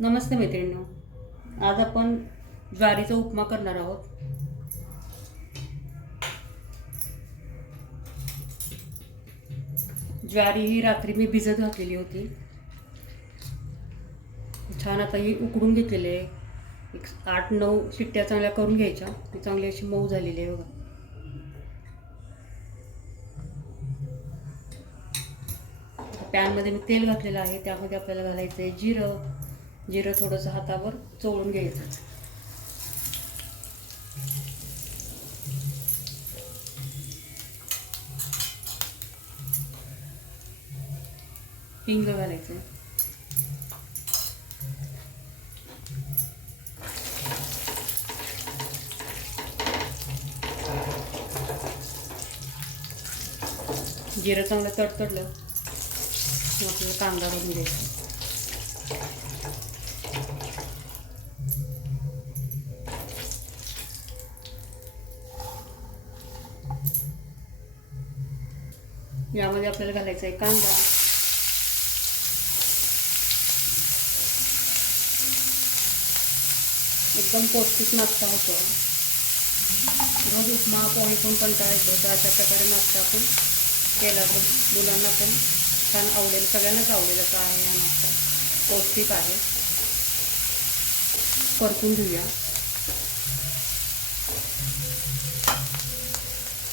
नमस्ते मैत्रिणींनो. आज आपण ज्वारीचा उपमा करणार आहोत. ज्वारी ही रात्री मी भिजत घातलेली होती. छान आता ही उकडून घेतलेली आहे. एक 8-9 शिट्ट्या चांगल्या करून घ्यायच्या. ती चांगली अशी मऊ झालेली आहे बघा. पॅनमध्ये मी तेल घातलेलं आहे. त्यामध्ये आपल्याला घालायचं आहे जिरं थोडंसं हातावर चोळून घ्यायचं. हिंग घालायचं. जिरं चांगलं तडतडलं मग आपल्याला कांदा घालून द्यायचा. यामध्ये आपल्याला घालायचा आहे कांदा. एकदम पौष्टिक नाश्ता होतो. रोज उपमा पोहे पण कंटाळा येतो, तर अशा प्रकारे नाश्ता आपण केला तर मुलांना पण छान आवडेल. सगळ्यांनाच आवडेल असा आहे हा नाश्ता. पौष्टिक आहे. परतून घेऊया.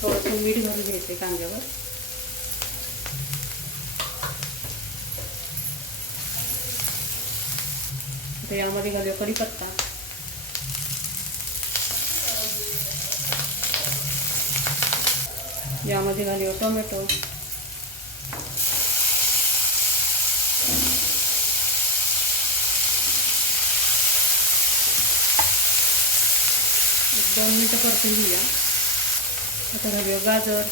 थोडंसं मीठ घालून घ्यायचं कांद्यावर. आता यामध्ये घालूया कढीपत्ता. यामध्ये घालूया टोमॅटो. एक 2 मिनिटं परतून घेऊया. आता घालूया गाजर.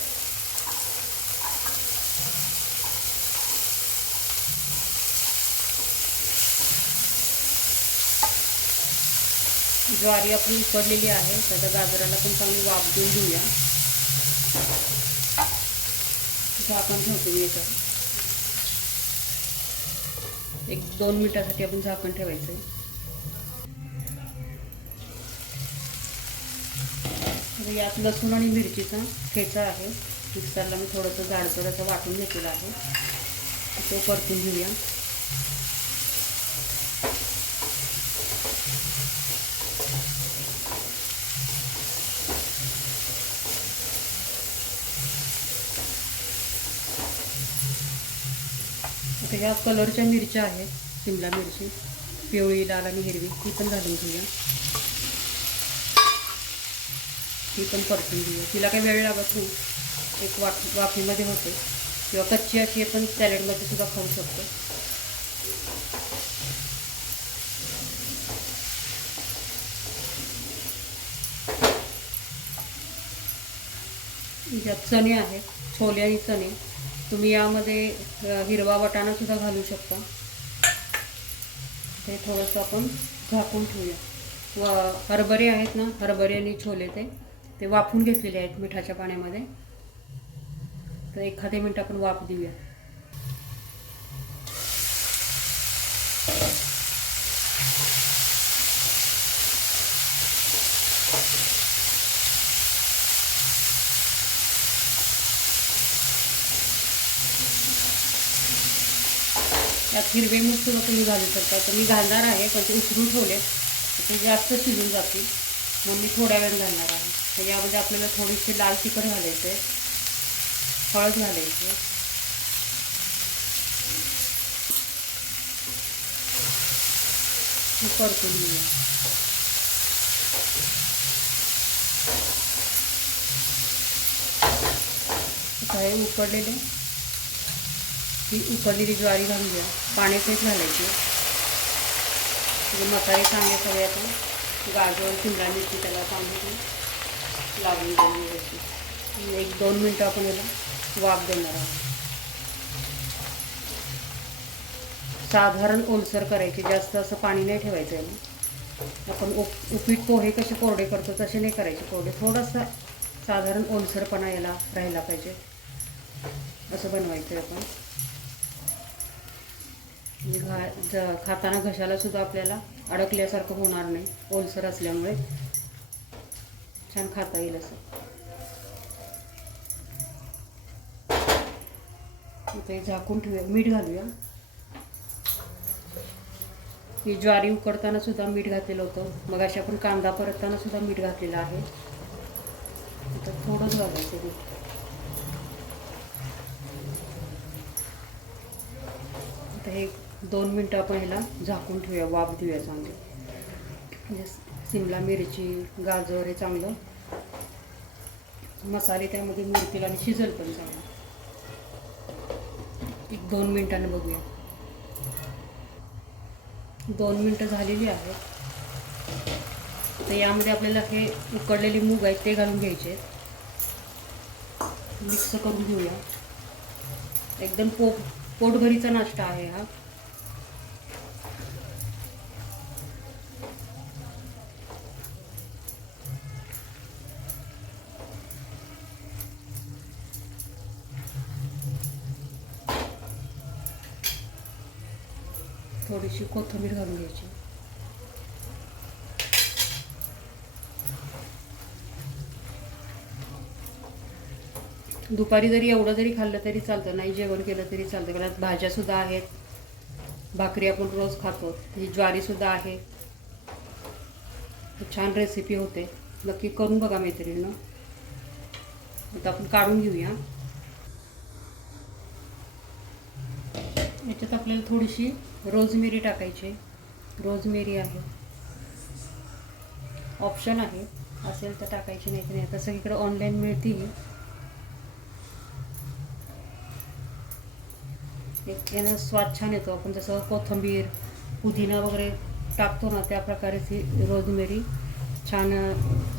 ज्वारी आपली उकडलेली आहे. त्याच्या गाजराला पण चांगली वाफ देऊन घेऊया. झाकण ठेवतो मी याच्यावर. 1-2 मिनिटासाठी आपण झाकण ठेवायचं. आता यात लसूण आणि मिरचीचा ठेचा आहे. मिक्सरला मी थोडंसं जाडसर असं वाटून घेतलेलं आहे. तो परतून घेऊया. आता ह्या कलरच्या मिरच्या आहेत. शिमला मिरची पिवळी, लाल आणि हिरवी, ती पण घालून घेऊया. ती पण परतून घेऊया. तिला काही वेळ लागत नाही. एक वाफीमध्ये होते किंवा कच्ची अशी आपण सॅलडमध्ये सुद्धा खाऊ शकतो. ज्यात चणे आहेत, छोले आणि चणे. तुम्ही यामध्ये हिरवा वाटाणा सुद्धा घालू शकता. ते थोडंसं आपण झाकून ठेवूया. हरभरे आहेत ना, हरभरे आणि छोले ते वाफून घेतलेले आहेत मिठाच्या पाण्यामध्ये. तर एखादे मिनिट आपण वाफ देऊया. यात हिरवे मूग सुद्धा तुम्ही घालू शकता. तर मी घालणार आहे, पण ते उकडून ठेवले ते जास्त शिजून जातील म्हणून मी थोड्या वेळ घालणार आहे. तर यामध्ये आपल्याला थोडीशी लाल तिखट घालायचं आहे, हळद घालायची आहे. परतून घेऊया. हे उकडलेले ही उकडलेली ज्वारी घालून घ्या. पाण्यासहित घालायची. मसाले चांगले सगळ्यात गाजर, शिमला मिरची त्याला चांगली लावून द्यायची. 1-2 मिनटं आपण याला वाफ देणार आहोत. साधारण ओलसर करायची, जास्त असं पाणी नाही ठेवायचं याला. आपण उपीट पोहे कसे कोरडे करतो तसे नाही करायचे कोरडे. थोडासा साधारण ओलसरपणा याला राहिला पाहिजे, असं बनवायचं आहे आपण. म्हणजे खाताना घशाला सुद्धा आपल्याला अडकल्यासारखं होणार नाही, ओलसर असल्यामुळे छान खाता येईल असं. इथे झाकून ठेवूया, मीठ घालूया. ही ज्वारी उकडताना सुद्धा मीठ घातलेलं होतं, मग अशी आपण कांदा परतताना सुद्धा मीठ घातलेलं आहे. आता थोडंच घालायचं मीठ. आता हे 2 मिनटं आपण ह्याला झाकून ठेवूया, वाफ देऊया चांगली. म्हणजे शिमला मिरची, गाजर हे चांगलं मसाले त्यामध्ये मुरतील आणि शिजेल पण चांगलं. 1-2 मिनटानं बघूया. 2 मिनटं झालेली आहेत. तर यामध्ये आपल्याला हे उकडलेले मूग आहेत ते घालून घ्यायचे, मिक्स करून घेऊया. एकदम पोटभरीचा नाश्ता आहे हा. थोडीशी कोथिंबीर घालून घ्यायची. दुपारी जरी एवढं जरी खाल्लं तरी चालतं, नाही जेवण केलं तरी चालतं, कारण भाज्यासुद्धा आहेत, भाकरी आपण रोज खातो, ही ज्वारीसुद्धा आहे. छान रेसिपी होते, नक्की करून बघा मैत्रिणींनो. आता आपण काढून घेऊया. याच्यात आपल्याला थोडीशी रोजमेरी टाकायची. रोजमेरी आहे, ऑप्शन आहे, असेल तर टाकायची, नाही तर नाही. आता सगळीकडे ऑनलाईन मिळते. यानं स्वाद छान येतो. आपण जसं कोथिंबीर, पुदिना वगैरे टाकतो ना, त्या प्रकारे ती रोजमेरी छान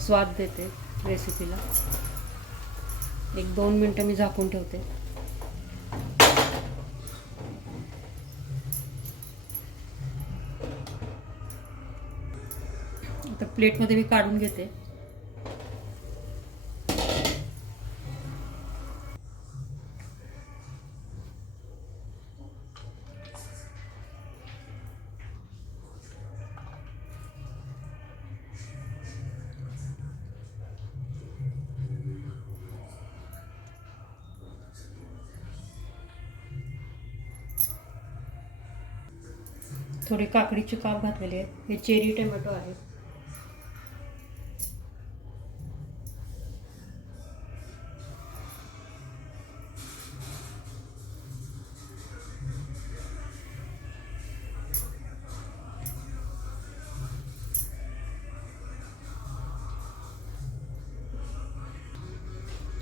स्वाद देते रेसिपीला. 1-2 मिनटं मी झाकून ठेवते. आता प्लेटमध्ये मी काढून घेते. थोडी काकडीचे काप घातलेले आहेत. हे चेरी टोमॅटो आहे.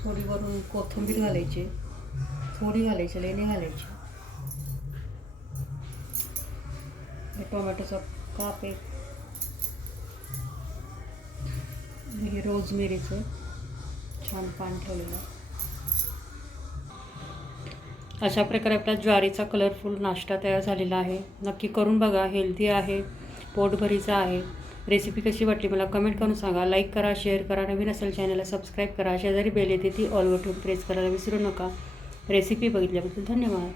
थोडी वरून कोथिंबीर घालायची, थोडी घालायची, लई नाही घालायची. टोमॅटोचा काप एक, हे रोजमेरीचं छान पान ठेवलेलं. अशा प्रकारे आपला ज्वारीचा कलरफुल नाश्ता तयार झालेला आहे. नक्की करून बघा, हेल्दी आहे, पोटभरीचा आहे. रेसिपी कशी वाटली मला कमेंट करून सांगा. लाईक करा, शेअर करा, नवीन असेल चॅनलला सबस्क्राईब करा. शेजारी बेल येते ती ऑलवर ठेवून प्रेस करायला विसरू नका. रेसिपी बघितल्याबद्दल धन्यवाद.